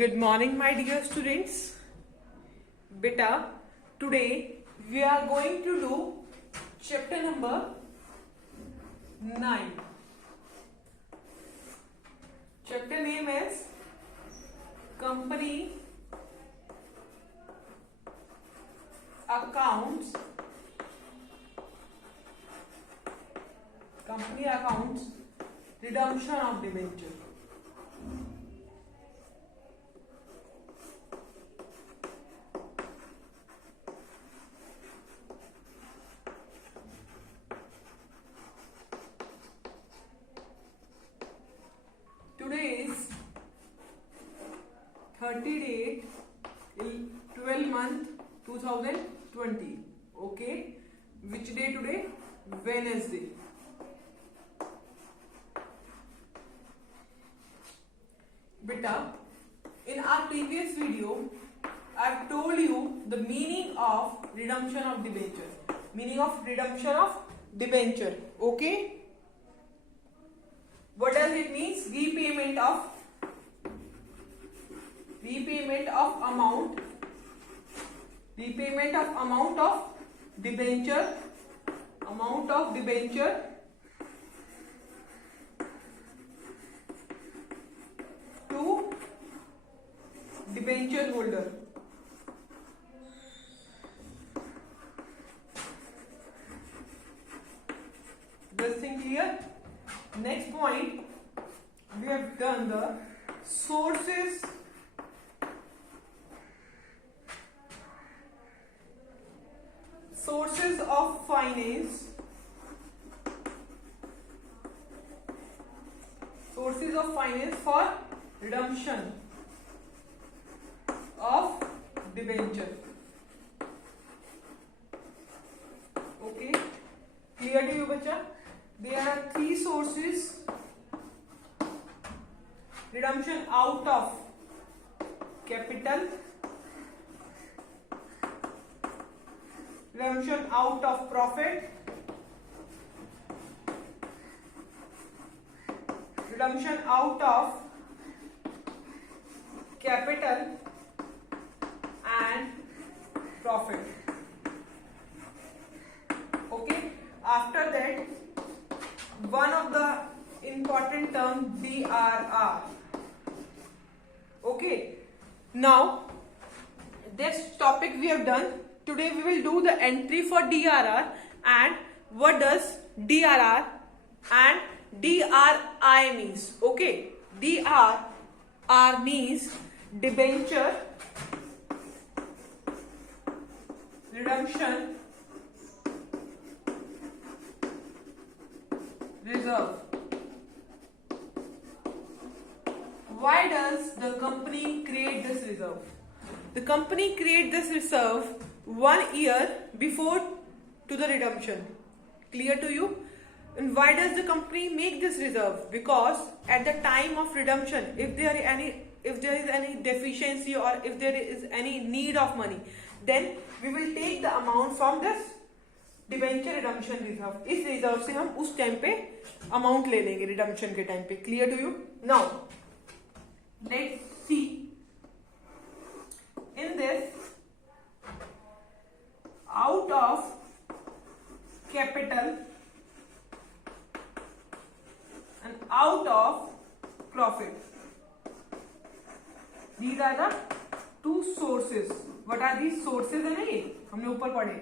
Good morning, my dear students. Beta, today we are going to do chapter number 9. Chapter name is Company Accounts. Company Accounts, Redemption of Debenture. Today is 30 date 12 month 2020. Okay, which day today? Wednesday. Beta, in our previous video I've told you the meaning of redemption of debenture. Meaning of redemption of debenture. Okay, what does it mean? Repayment of amount of debenture to debenture holder. This thing clear? Next point, we have done the sources of finance. Sources of finance for redemption of debenture. Okay, clear to you, bacha? There are three sources: redemption out of capital, redemption out of profit, redemption out of capital and profit. Okay, after that, one of the important term DRR. Okay, now this topic we have done. Today we will do the entry for DRR and what does DRR and DRI means. Okay, DRR means debenture redemption reserve. Why does the company create this reserve? The company create this reserve 1 year before to the redemption. Clear to you? And why does the company make this reserve? Because at the time of redemption, if there is any deficiency or if there is any need of money, then we will take the amount from this debenture redemption reserve. इस reserve से हम उस time पे amount ले लेंगे redemption के time पे. Clear to you? Now let's see in this out of capital and out of profit, these are the two sources. What are these sources है ना, ये हमने ऊपर पढ़े.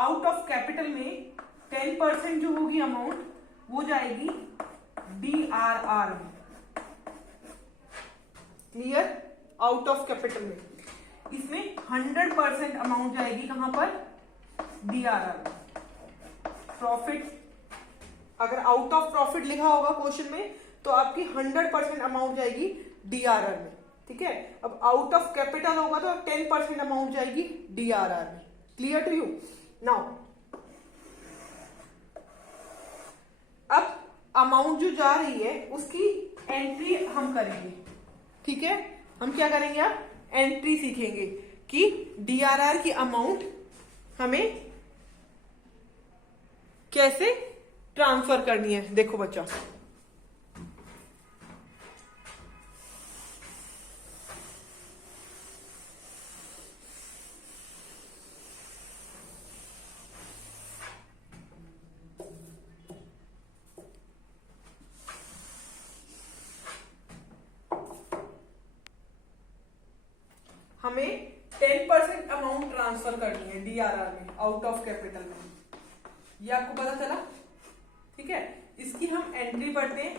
आउट ऑफ कैपिटल में 10% जो होगी अमाउंट वो जाएगी DRR में. क्लियर? आउट ऑफ कैपिटल में इसमें 100% अमाउंट जाएगी कहां पर? DRR में. प्रॉफिट, अगर आउट ऑफ प्रॉफिट लिखा होगा क्वेश्चन में तो आपकी 100% अमाउंट जाएगी DRR में. ठीक है, अब आउट ऑफ कैपिटल होगा तो 10% अमाउंट जाएगी DRR में. Clear to you? नाउ अब अमाउंट जो जा रही है उसकी एंट्री हम करेंगे. ठीक है, हम क्या करेंगे? आप एंट्री सीखेंगे कि DRR की अमाउंट हमें कैसे ट्रांसफर करनी है. देखो बच्चा, हमें 10% अमाउंट ट्रांसफर करनी है DRR में, आउट ऑफ कैपिटल में। ये आपको पता चला, ठीक है। इसकी हम एंट्री पढ़ते हैं।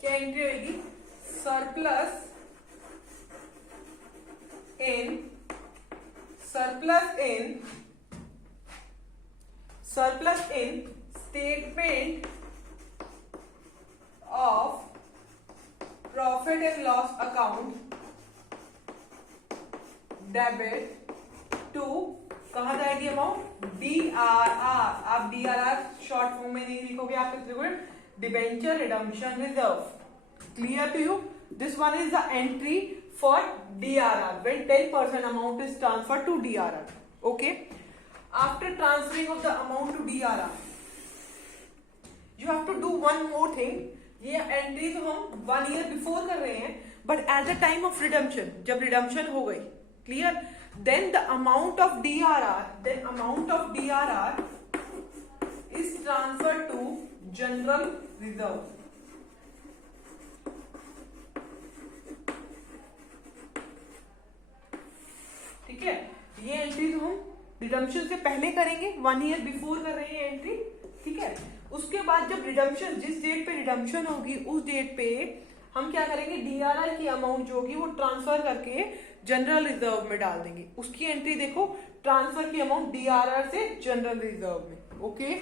क्या एंट्री होगी? Surplus in statement of profit and loss account debit to, कहां जाएगी अमाउंट? DRR। आप DRR शॉर्ट फॉर्म में नहीं लिखोगे, आप लिखोगे debenture redemption reserve. Clear to you? This one is the entry for DRR when 10% amount is transferred to DRR. Okay. After transferring of the amount to DRR, you have to do one more thing. ये entry तो हम 1 year before कर रहे हैं, but at the time of redemption, जब redemption हो गई, clear, then the amount of DRR is transfer to general reserve. ठीक है, ये एंट्री तो हम रिडम्पशन से पहले करेंगे, 1 year बिफोर कर रहे हैं एंट्री, ठीक है। उसके बाद जब रिडम्पशन, जिस डेट पे रिडम्पशन होगी उस डेट पे हम क्या करेंगे? DRR की अमाउंट जो होगी वो ट्रांसफर करके जनरल रिजर्व में डाल देंगे। उसकी एंट्री देखो, ट्रांसफर की अमाउंट DRR से जनरल रिजर्व में। ओके,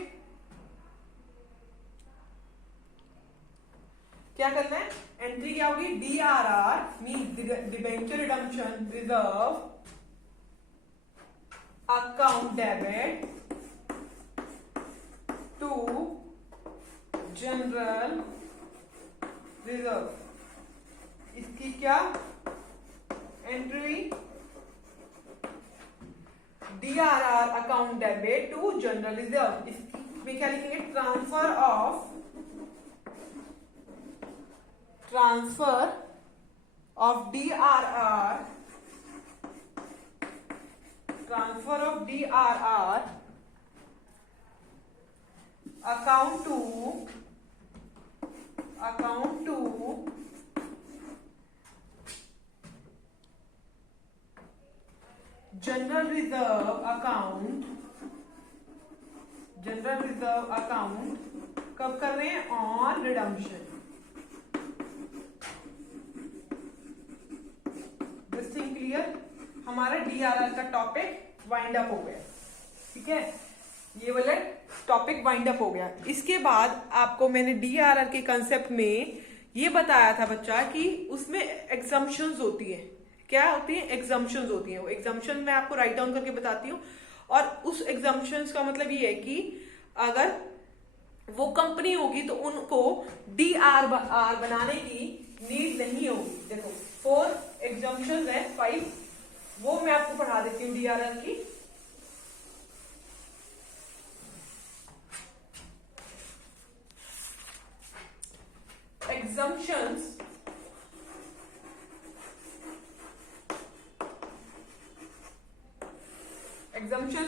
क्या करना है? एंट्री क्या होगी? DRR mean debenture redemption reserve account debit to general reserve. इसकी क्या entry? DRR account debit to general reserve. इसमें क्या लिखेंगे? Transfer of DRR account to general reserve account कब कर रहे हैं? On redemption. This thing clear? हमारा DRR का टॉपिक वाइंड अप हो गया, ठीक है। ये वाला टॉपिक वाइंड अप हो गया। इसके बाद आपको मैंने DRR के कंसेप्ट में ये बताया था बच्चा कि उसमें एग्जम्पशंस होती है। क्या होती है? एग्जम्पशंस होती हैं। वो एग्जम्पशन मैं आपको राइट डाउन करके बताती हूँ। और उस एग्जम्पशंस का मतलब ये है कि अगर वो कंपनी होगी तो उनको DRR बनाने की नीड नहीं होगी। देखो 4 एग्जम्पशंस है, 5, वो मैं आपको पढ़ा देती हूँ DRR की। एग्जम्पशंस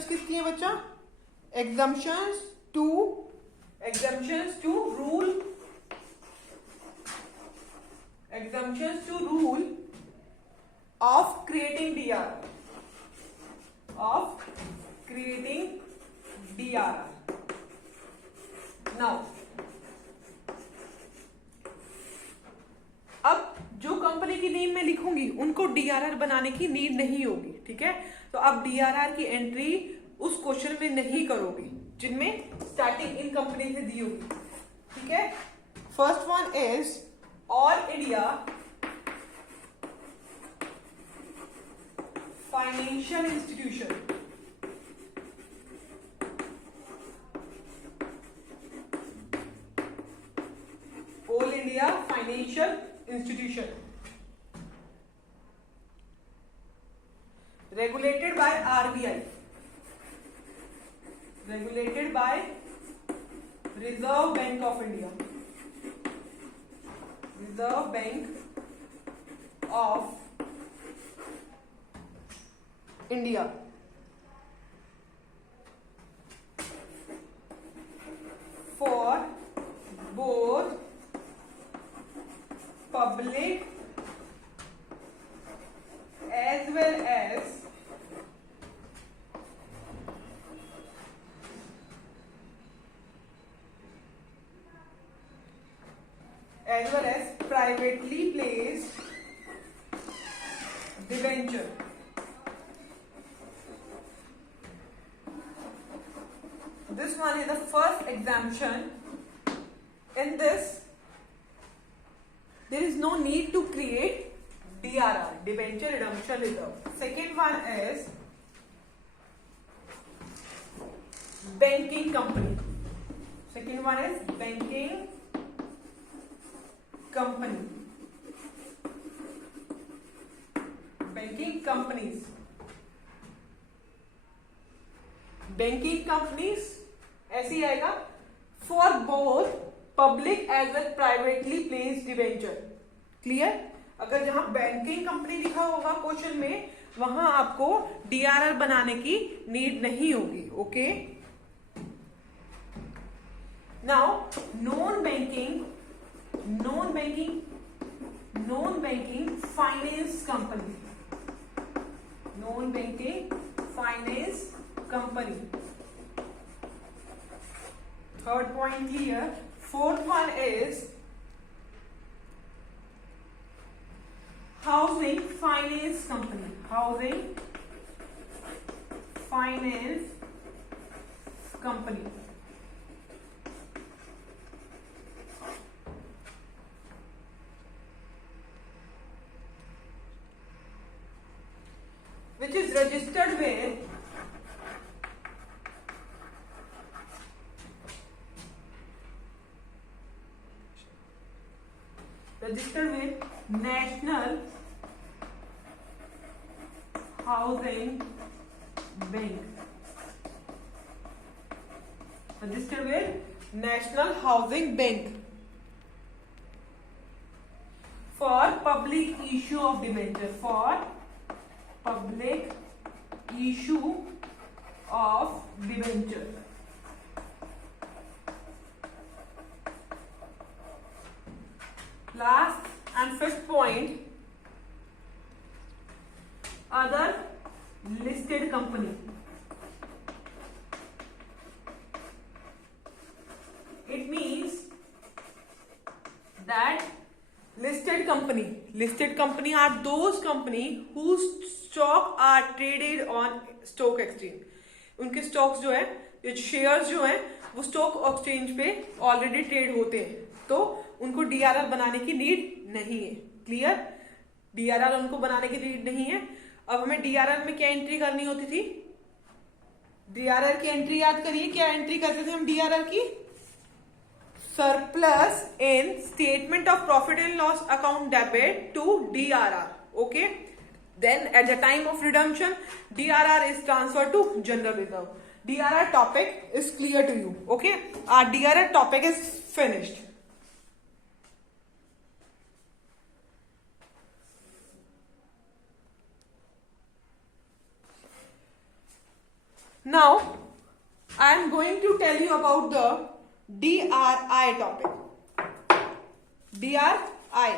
किसकी है बच्चा? Exemptions to rule of creating DRR। Now अब जो कंपनी की नेम में लिखूंगी उनको DRR बनाने की नीड नहीं होगी, ठीक है। तो अब DRR की एंट्री उस क्वेश्चन में नहीं करोगी जिनमें स्टार्टिंग इन कंपनी से दी होगी, ठीक है। First one is all India financial institution. All India financial institution regulated by RBI, regulated by Reserve Bank of India, Reserve Bank of India। as well as privately placed debenture. This one is the first exemption. In this, there is no need to create DRR, debenture redemption reserve. Second one is banking company. Second one is banking company. Banking companies. Banking companies ऐसे ही आएगा for both public as well privately placed debenture. Clear? अगर जहां banking company लिखा होगा question में, वहां आपको DRR बनाने की नीड नहीं होगी. Okay. Now non banking finance company. Non banking finance company. Third point clear. Fourth one is housing finance company. Housing finance company. Which is registered with National Housing Bank. Registered with National Housing Bank for public issue of debenture. For public issue of debenture. Last and fifth point, other listed company. It means that listed company are those company whose stock are traded on stock exchange. उनके stocks जो है, ये shares जो है, वो stock exchange पे already trade होते हैं, तो उनको डीआरआर बनाने की नीड नहीं है. क्लियर? डीआरआर उनको बनाने की नीड नहीं है. अब हमें डीआरआर में क्या एंट्री करनी होती थी? डीआरआर की एंट्री याद करिए. क्या एंट्री करते थे हम डीआरआर की? Surplus in statement of profit and loss account debit to DRR. Okay. Then at the time of redemption DRR is transfer to general reserve. DRR topic is clear to you. Okay, our DRR topic is finished. Now I am going to tell you about the DRI topic. DRI.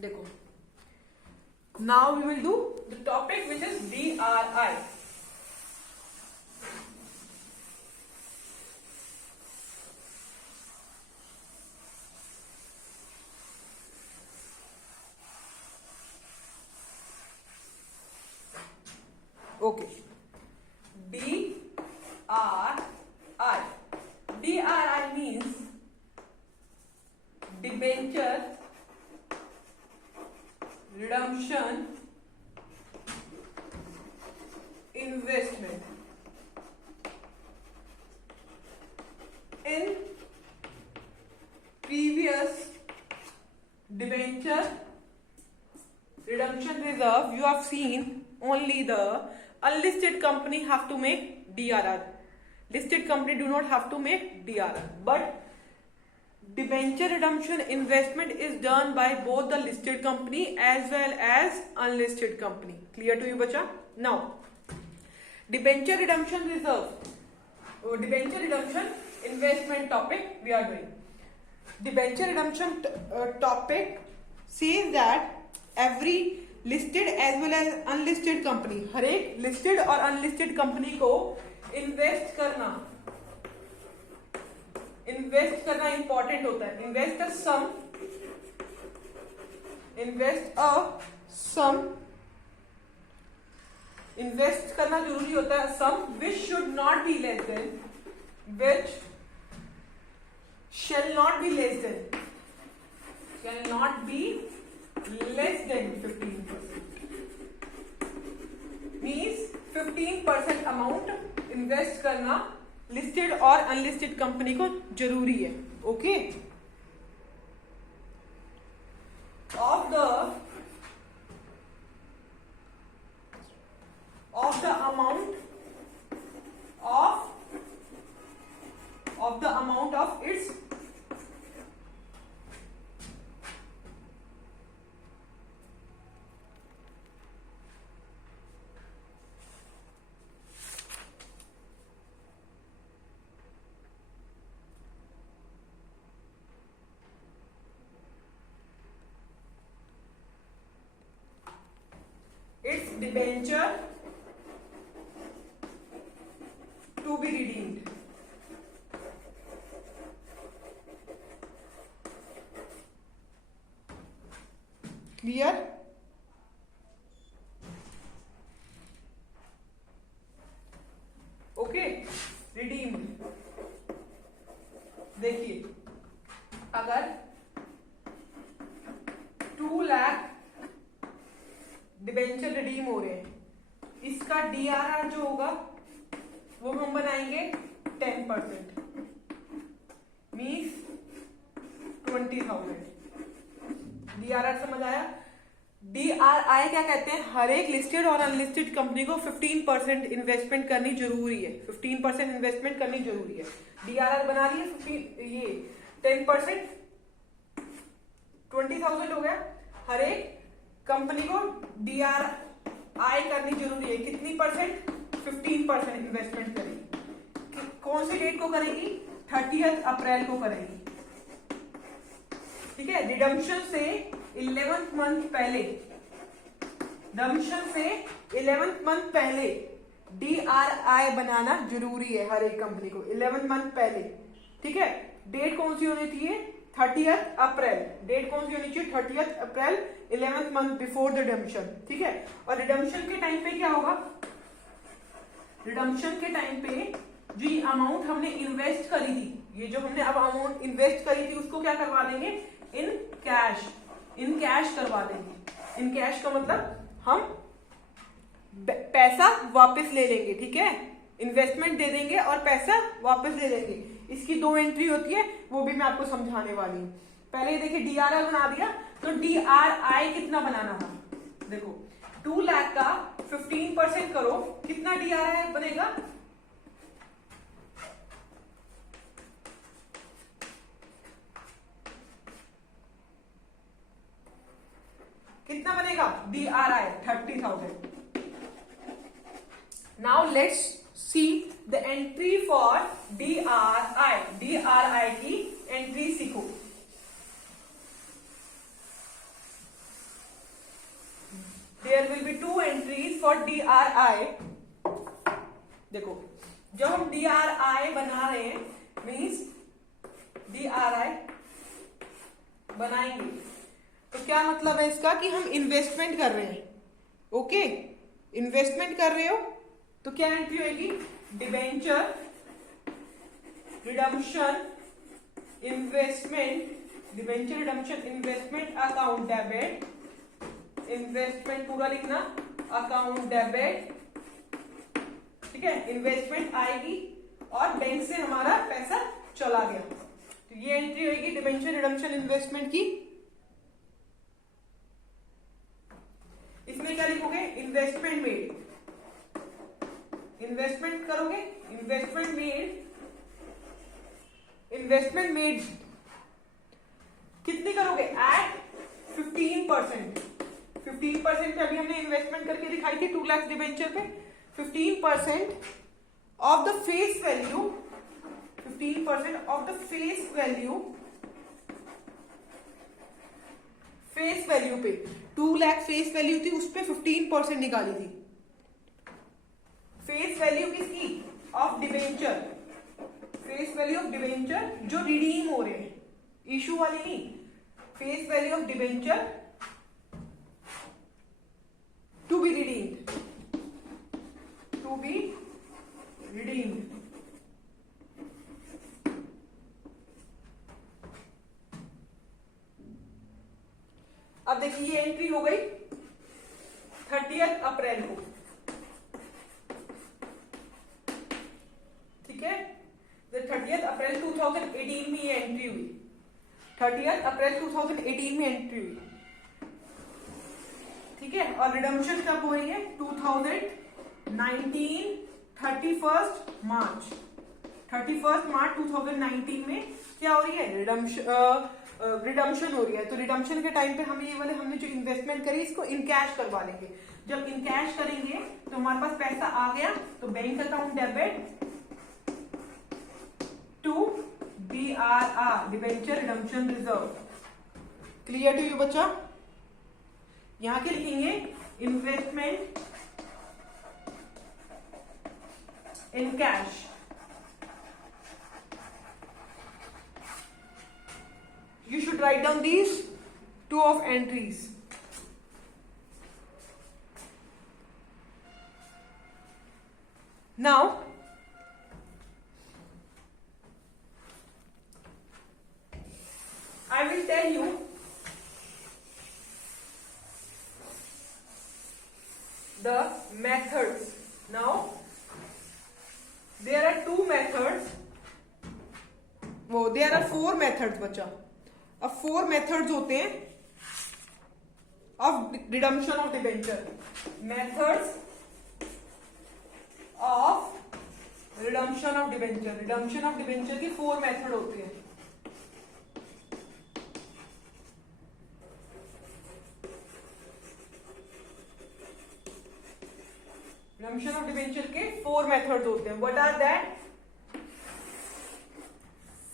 देखो, now we will do the topic which is DRI. Okay. DRI. DRI means debenture redemption investment. In previous debenture redemption reserve, you have seen only the unlisted company have to make DRR. Listed company do not have to make DRR. But debenture redemption investment is done by both the listed company as well as unlisted company. Clear to you, bacha? Now, debenture redemption reserve, debenture redemption investment topic we are doing. Debenture redemption topic says that every listed as well as unlisted company, हर एक listed और unlisted company को invest करना important होता है। Invest करना जरूरी होता है। Sum which should not be less than, which shall not be less than 15%, means 15% amount invest करना लिस्टेड और अनलिस्टेड कंपनी को जरूरी है। Okay, of the amount of its debenture to be redeemed. Clear? Okay, redeemed। देखिए, अगर 2 lakh debenture redeem हो रहे हैं, इसका डीआरआर जो होगा वो हम बनाएंगे 10%, मीन्स 20,000। डीआरआर समझ आया? डीआरआई क्या कहते हैं? हर एक लिस्टेड और अनलिस्टेड कंपनी को 15% इन्वेस्टमेंट करनी जरूरी है। 15% इन्वेस्टमेंट करनी जरूरी है। डीआरआर बना लिया 15, ये 10%, 20,000 हो गया। हर एक कंपनी को डीआरआई करनी जरूरी है। कितनी परसेंट? 15% इन्वेस्टमेंट करेगी। कौन सी डेट को करेगी? 30 अप्रैल को करेगी। ठीक है, रिडम्पशन से 11th मंथ पहले डीआरआई बनाना जरूरी है हर एक कंपनी को, 11th मंथ पहले। ठीक है, डेट कौन सी होनी चाहिए? 30 अप्रैल। डेट कौन सी होनी चाहिए? 30 अप्रैल, 11th month before the redemption. ठीक है, और रिडम्पशन के टाइम पे क्या होगा? रिडम्पशन के टाइम पे जो ये अमाउंट हमने इन्वेस्ट करी थी, ये जो हमने अब अमाउंट इन्वेस्ट करी थी, उसको क्या करवा देंगे? इन कैश करवा देंगे। इन कैश का मतलब हम पैसा वापस ले लेंगे। ठीक है, इन्वेस्टमेंट दे देंगे और पैसा वापस ले लेंगे। इसकी 2 एंट्री होती है, वो भी मैं आपको समझाने वाली हूँ। पहले देखिए, डीआरआर बना दिया, तो डीआरआई कितना बनाना था? देखो, 2 लाख का 15% करो, कितना डीआरआई बनेगा? कितना बनेगा DRI? 30,000। Now let's see the entry for DRI. DRI की एंट्री सीखो। There will be 2 entries for DRI। देखो, जब हम DRI बना रहे हैं, मीन्स DRI बनाएंगे, तो क्या मतलब है इसका? कि हम इन्वेस्टमेंट कर रहे हैं। ओके, इन्वेस्टमेंट कर रहे हो तो क्या एंट्री होगी? Debenture redemption investment account debit. Investment पूरा लिखना, अकाउंट डेबिट। ठीक है, इन्वेस्टमेंट आएगी और बैंक से हमारा पैसा चला गया, तो ये एंट्री होगी डिबेंचर रिडम्पशन इन्वेस्टमेंट की। इसमें क्या लिखोगे? Investment made. इन्वेस्टमेंट करोगे, इन्वेस्टमेंट मेड कितनी करोगे? एट 15%। 15% पे अभी हमने इन्वेस्टमेंट करके दिखाई थी 2 लाख डिबेंचर पे। 15% of the face value, 15% of the face value पे 2 लाख फेस वैल्यू थी, उस पर 15% निकाली थी। फेस वैल्यू किसकी? Of debenture, face value of debenture जो रिडीम हो रहे हैं, इशू वाली नहीं, face value of debenture to be redeemed, to be redeemed. अब देखिए ये एंट्री हो गई 30 अप्रैल को, ठीक है। 30 अप्रैल 2018 में ये एंट्री हुई, 30 अप्रैल 2018 में एंट्री हुई, ठीक है। और रिडम्पशन कब हो रही है? 2019 31 मार्च 2019 में क्या हो रही है? रिडम्पशन हो रही है। तो रिडम्पशन के टाइम पे हम ये वाले हमने जो इन्वेस्टमेंट करी इसको इनकैश करवा लेंगे। जब इनकैश करेंगे तो हमारे पास पैसा आ गया तो bank account debit to DRR, debenture redemption reserve. Clear to you बच्चा? यहां के लिखेंगे investment in cash, you should write down these two of entries. Now I will tell you the methods. Now there are two methods. There are 4 methods बच्चा। अब 4 methods होते हैं of redemption of debenture. Methods of redemption of debenture, redemption of debenture की 4 method होते हैं। Redemption of debenture के 4 methods होते हैं। What are that?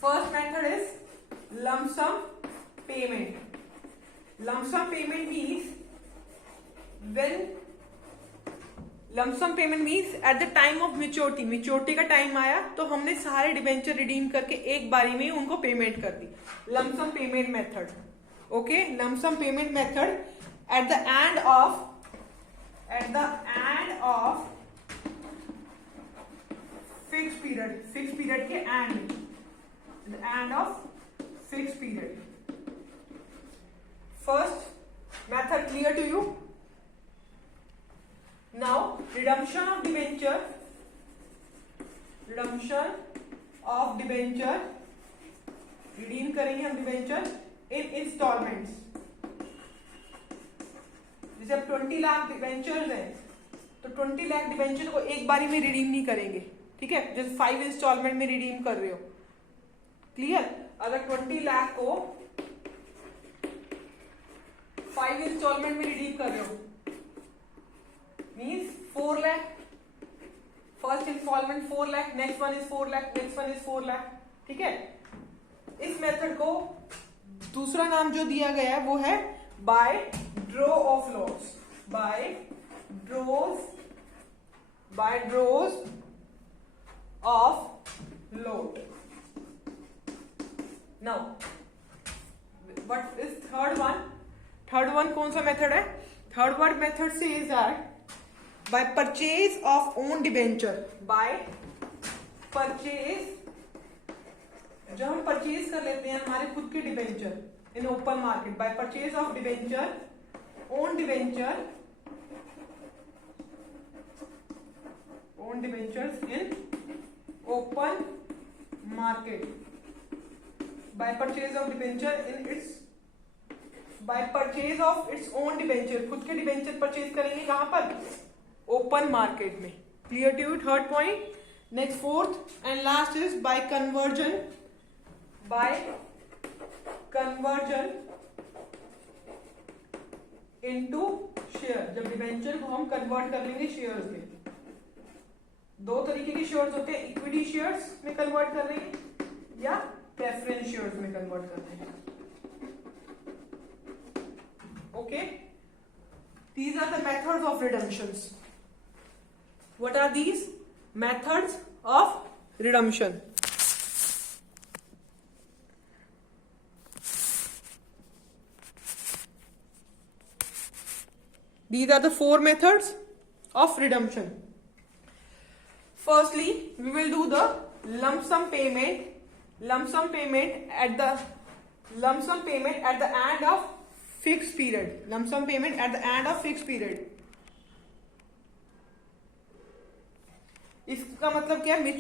First method is lump sum payment. Lump sum payment means at the time of maturity का time आया तो हमने सारे डिबेंचर रिडीम करके एक बारी में उनको पेमेंट कर दी। lump sum payment method, okay? lump sum payment method at the end of fixed period के end of fixed period. First method clear to you? Now redemption of debenture, redeem करेंगे हम debenture इन installments. जैसे अब 20 lakh debentures हैं तो 20 lakh debenture को एक बारी में रिडीम नहीं करेंगे, ठीक है। जैसे 5 इंस्टॉलमेंट में रिडीम कर रहे हो, क्लियर? अगर 20 लाख को 5 इंस्टॉलमेंट में रिडीम कर रहे हो means 4 lakh, first instalment 4 lakh, next one is 4 lakh, next one is 4 lakh, ठीक है। इस मेथड को दूसरा नाम जो दिया गया है वो है by draw of lots, by draws of lot. Now, what is third one? Third one कौन सा मेथड है? Third one method says that by purchase of own debenture, by purchase, जब हम परचेज कर लेते हैं हमारे खुद के debenture in open market, by purchase of debenture, own debentures in open market, by purchase of debenture in its, by purchase of its own debenture, खुद के डिबेंचर परचेज करेंगे कहां पर? ओपन मार्केट में। Clear to you? Third point. Next fourth and last is by conversion into share. जब debenture को हम convert कर लेंगे शेयर्स में, 2 तरीके के शेयर्स होते हैं, इक्विटी शेयर्स में कन्वर्ट कर लेंगे या प्रेफरेंस शेयर्स में कन्वर्ट करते हैं, okay. These are the methods of redemptions. What are these? Methods of redemption. These are the 4 methods of redemption. Firstly, we will do the lump sum payment at the end of fixed period. Lump sum payment at the end of fixed period. इसका मतलब क्या है?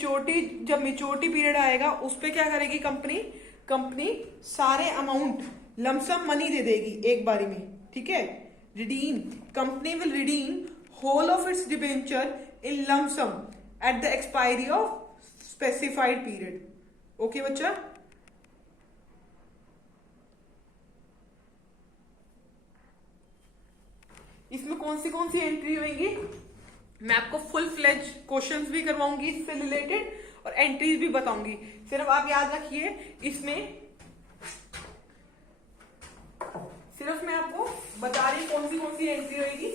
जब maturity period आएगा उस पे क्या करेगी कंपनी सारे अमाउंट लंप सम मनी दे देगी एक बारी में, ठीक है. Company will redeem whole of its debenture in lump sum at the expiry of specified period. Okay बच्चा. इसमें कौन सी एंट्री होंगी? मैं आपको फुल फ्लेज क्वेश्चंस भी करवाऊंगी इससे रिलेटेड और एंट्रीज भी बताऊंगी. सिर्फ आप याद रखिए, इसमें सिर्फ मैं आपको बता रही कौन सी एंट्री होगी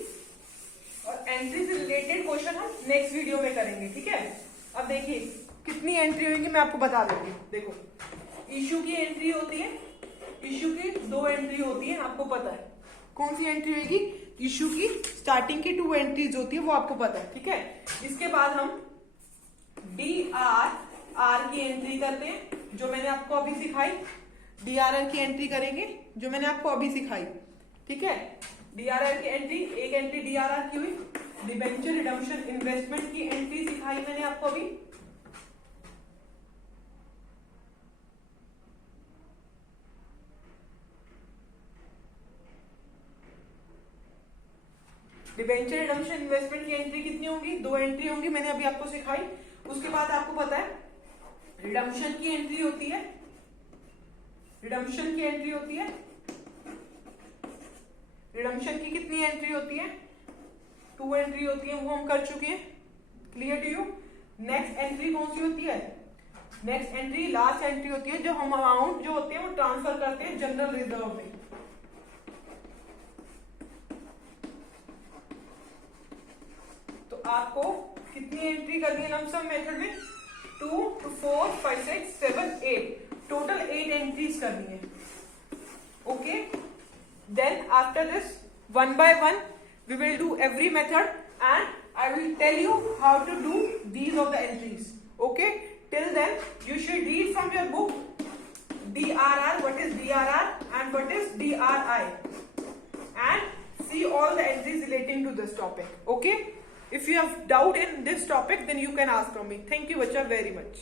और एंट्री से रिलेटेड क्वेश्चन हम नेक्स्ट वीडियो में करेंगे, ठीक है. अब देखिए कितनी एंट्री होगी मैं आपको बता दूंगी. देखो, इश्यू की एंट्री होती है, इश्यू की 2 एंट्री होती है, आपको पता है. कौन सी एंट्री होगी? इश्यू की स्टार्टिंग की 2 एंट्रीज होती है, वो आपको पता है, ठीक है. इसके बाद हम DRR की एंट्री करते हैं, जो मैंने आपको अभी सिखाई. DRR की एंट्री करेंगे जो मैंने आपको अभी सिखाई, ठीक है. DRR की एंट्री, एक एंट्री DRR की हुई. डिबेंचर रिडम्पशन इन्वेस्टमेंट की एंट्री सिखाई मैंने आपको अभी. डिबेंचर रिडम्पशन इन्वेस्टमेंट की एंट्री कितनी होंगी? 2 एंट्री होंगी, मैंने अभी आपको सिखाई. उसके बाद आपको पता है रिडम्पशन की एंट्री होती है. रिडम्पशन की एंट्री होती है. रिडम्पशन की कितनी एंट्री होती है? 2 एंट्री होती है, वो हम कर चुके हैं. Clear to you? Next entry कौन सी होती है? नेक्स्ट एंट्री लास्ट एंट्री होती है, जो हम अमाउंट जो होते हैं वो ट्रांसफर करते हैं जनरल रिजर्व में. तो आपको कितनी एंट्री करनी है लंप सम मेथड में? 2 to 4 5 6 7 8 टोटल 8 एंट्रीज करनी है. Okay. Then after this one by one we will do every method and I will tell you how to do these of the entries. Okay. Till then you should read from your book DRR, what is DRR and what is DRI, and see all the entries relating to this topic. Okay. If you have doubt in this topic, then you can ask from me. Thank you, bacha, very much.